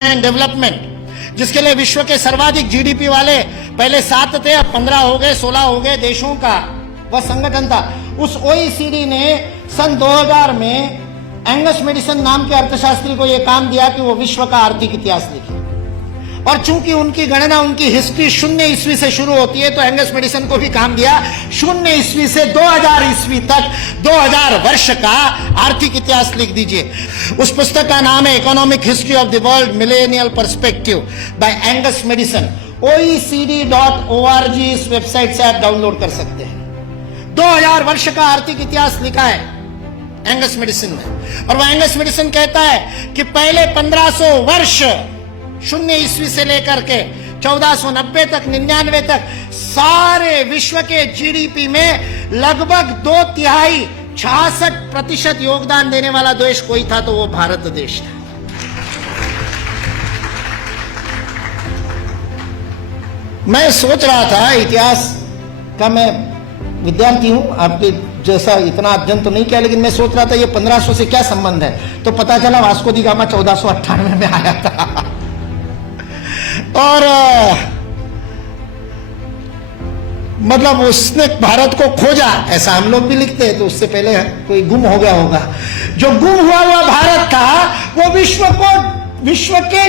And development, जिसके लिए विश्व के सर्वाधिक जीडीपी वाले पहले 7 थे, अब 15 हो गए, 16 हो गए देशों का वह संगठन था। उस ओईसीडी ने सन 2000 में एंगस मेडिसन नाम के अर्थशास्त्री को यह काम दिया कि वो विश्व का आर्थिक इतिहास लिखे। और चूंकि उनकी गणना, उनकी हिस्ट्री 0 ईस्वी से शुरू होती है, तो एंगस मेडिसन को भी काम दिया 0 ईस्वी से 2000 ईस्वी तक 2000 वर्ष का आर्थिक इतिहास लिख दीजिए। उस पुस्तक का नाम है economic history of the world millennial perspective by Angus Maddison. OECD.org इस वेबसाइट से आप डाउनलोड कर सकते हैं। 2000 वर्ष का आर्थिक इतिहास लिखा है एंगस मेडिसन ने। और वह एंगस मेडिसन कहता है कि पहले 1500 वर्ष 0 ईस्वी से लेकर के 1490 तक, 99 तक सारे विश्व के जीडीपी में लगभग 2/3 66% योगदान देने वाला देश कोई था तो वो भारत देश था। मैं सोच रहा था, इतिहास का मैं विद्यार्थी हूं, आपके जैसा इतना अध्ययन तो नहीं किया, लेकिन मैं सोच रहा था ये 1500 से क्या संबंध है, तो पता चला वास्को दी गामा 1498 में आया था। और मतलब उसने भारत को खोजा, ऐसा हम लोग भी लिखते हैं, तो उससे पहले कोई गुम हो गया होगा। जो गुम हुआ भारत था वो विश्व के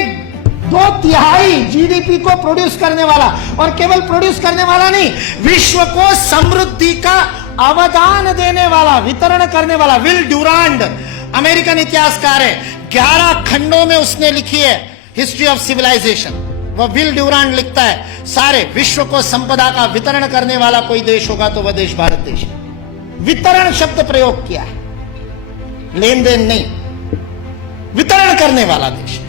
2/3 जीडीपी को प्रोड्यूस करने वाला, और केवल प्रोड्यूस करने वाला नहीं, विश्व को समृद्धि का अवदान देने वाला, वितरण करने वाला। विल ड्यूरांड अमेरिकन इतिहासकार है, 11 खंडों में उसने लिखी है हिस्ट्री ऑफ सिविलाइजेशन। वह विल ड्यूरांड लिखता है सारे विश्व को संपदा का वितरण करने वाला कोई देश होगा तो वह देश भारत देश है। वितरण शब्द प्रयोग किया है, लेन देन नहीं, वितरण करने वाला देश।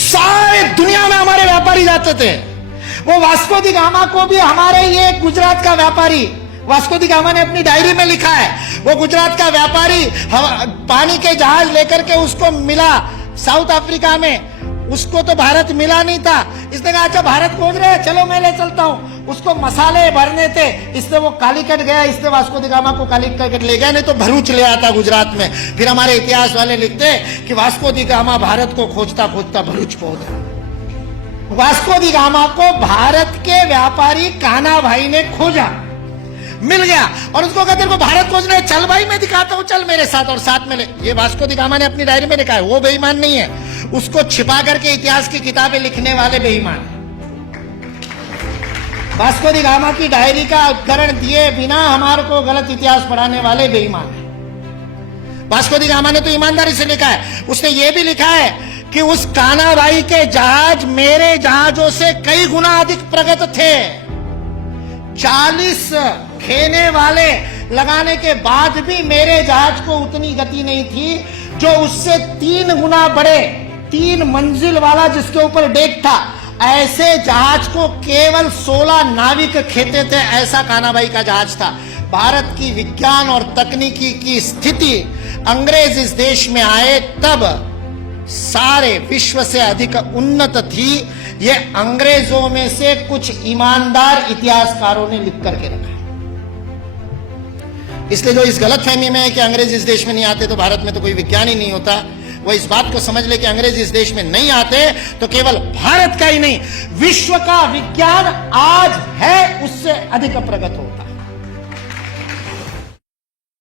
सारे दुनिया में हमारे व्यापारी जाते थे। वो वास्को दी गामा को भी हमारे ये गुजरात का व्यापारी, वास्को दी गामा ने अपनी डायरी में लिखा है, वो गुजरात का व्यापारी पानी के जहाज लेकर के उसको मिला साउथ अफ्रीका में, उसको तो भारत मिला नहीं था। इसने कहा अच्छा भारत खोज रहे हैं, चलो मैं ले चलता हूं। उसको मसाले भरने थे, इसलिए वो कालीकट गया, इसलिए वास्को दी गामा को कालीकट ले गया, नहीं तो भरूच ले आता गुजरात में। फिर हमारे इतिहास वाले लिखते कि वास्को दी गामा भारत को खोजता खोजता भरूच पहुंचा। वास्को दी गामा को भारत के व्यापारी कान्हा भाई ने खोजा, मिल गया, और उसको कहते को भारत खोजना है, चल भाई मैं दिखाता हूं, चल मेरे साथ, और साथ में ले। ये वास्को दी गामा ने अपनी डायरी में लिखा है, वो बेईमान नहीं है, उसको छिपा करके इतिहास की किताबें लिखने वाले बेईमान है। वास्को दी गामा की डायरी का उद्धरण दिए बिना हमारे को गलत इतिहास पढ़ाने वाले बेईमान है। वास्को दी गामा ने तो ईमानदारी से लिखा है, उसने ये भी लिखा है कि उस कान्हा भाई के जहाज मेरे जहाजों से कई गुना अधिक प्रगत थे। 40 खेने वाले लगाने के बाद भी मेरे जहाज को उतनी गति नहीं थी जो उससे 3 गुना बड़े, 3 मंजिल वाला जिसके ऊपर डेक था, ऐसे जहाज को केवल 16 नाविक खेते थे। ऐसा कान्हा भाई का जहाज था। भारत की विज्ञान और तकनीकी की स्थिति अंग्रेज इस देश में आए तब सारे विश्व से अधिक उन्नत थी। ये अंग्रेजों में से कुछ ईमानदार इतिहासकारों ने लिख करके रखा। इसलिए जो इस गलतफहमी में है कि अंग्रेज इस देश में नहीं आते तो भारत में तो कोई विज्ञान ही नहीं होता, वो इस बात को समझ ले कि अंग्रेज इस देश में नहीं आते तो केवल भारत का ही नहीं, विश्व का विज्ञान आज है उससे अधिक प्रगत हो।